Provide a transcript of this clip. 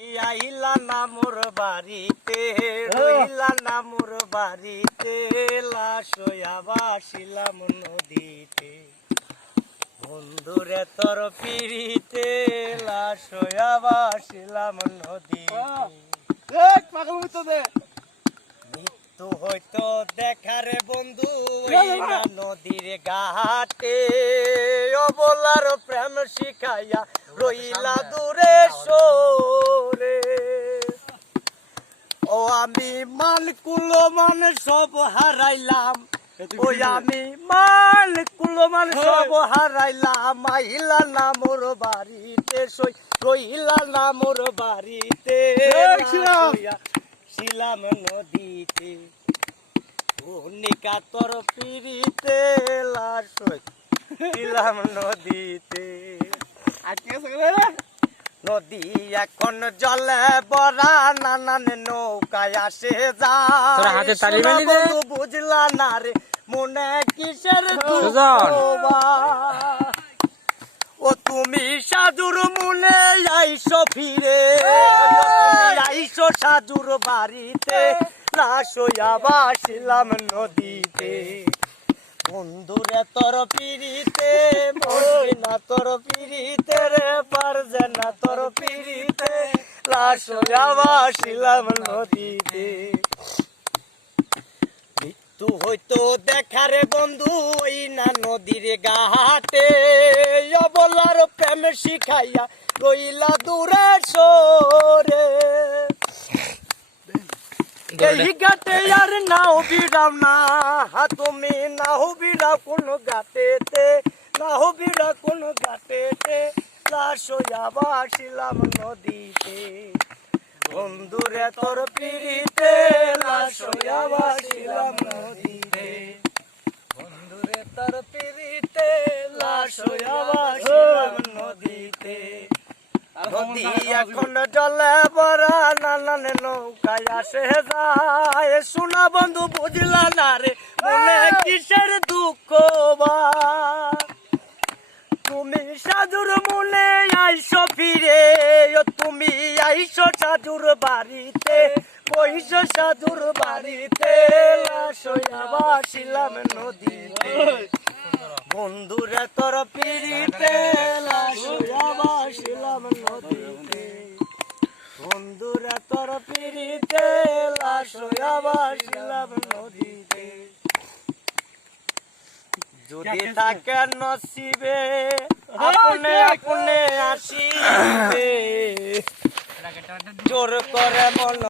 আইলা না মোর বাড়িতে, রইলা না মোর বাড়িতে, লাশ হইয়া ভাসিলাম নদীতে। বন্ধুরে তোর পিড়িতে, লাশ হইয়া ভাসিলাম নদীতে। মৃত্যু হয়তো দেখারে বন্ধু নদীর ঘাটে, অবলার প্রেম শিখাইয়া রইলা দূরে সরে। ও আমি মান কুলমান সব হারাইলাম, ওই আমি মান কুলমান সব হারাইলাম। আইলা না মোর বাড়িতে, সই রইলা না মোর বাড়িতে, ছিলাম নদীতে। ভূমিকা তোর পিড়িতে, লাশ ছিলাম নদীতে। নদী এখন জলে ভরা, নানান নৌকায় আসে যায়, বুঝলা না রে মনে কিসের দুঃখ। ও তুমি সাধুর মনে আইসো ফিরে, আইসো সাধুর বাড়িতে, লাশ হইয়া ভাসিলাম নদীতে। বন্ধুরে তোর পিড়িতে, মরবি না তোর পিড়িতে রে, পারছে না তোর পিড়িতে, লাশ হইয়া ভাসিলাম নদীতে। মৃত্যু হইতো দেখারে বন্ধু ওই না নদীর ঘাটে, অবলার প্রেম শিখাইয়া রইলা দূরে সরে। এই ঘাটে আর নাও বিড়াও না, তুমি নাও বিড়াও কোনো ঘাটেতে, নাও বিড়াও কোনো ঘাটেতে, লাশ হইয়া ভাসিলাম নদীতে। বন্ধুরে তোর পিড়িতে, লাশ হইয়া ভাসিলাম নদীতে। বন্ধুরে তোর পিড়িতে, লাশ হইয়া ভাসিলাম নদীতে। নদী এখন জলে ভরা, নানান নৌকায় আসে যায়, শোনা বন্ধু বুঝলা না রে মনে কিসের দুঃখ। তুমি সাধুর মনে আইসো ফিরে, তুমি আইসো সাধুর বাড়িতে, কইসো সাধুর বাড়িতে, লাশ হইয়া ভাসিলাম নদীতে। বন্ধুরে তোর পিড়িতে, লাশ হইয়া ভাসিলাম নদীতে। বন্ধুরে তোর পিড়িতে, লাশ হইয়া ভাসিলাম নদীতে। যদি থাকে নসিবে, আপনে আপনে আসিবে, জোর করে মন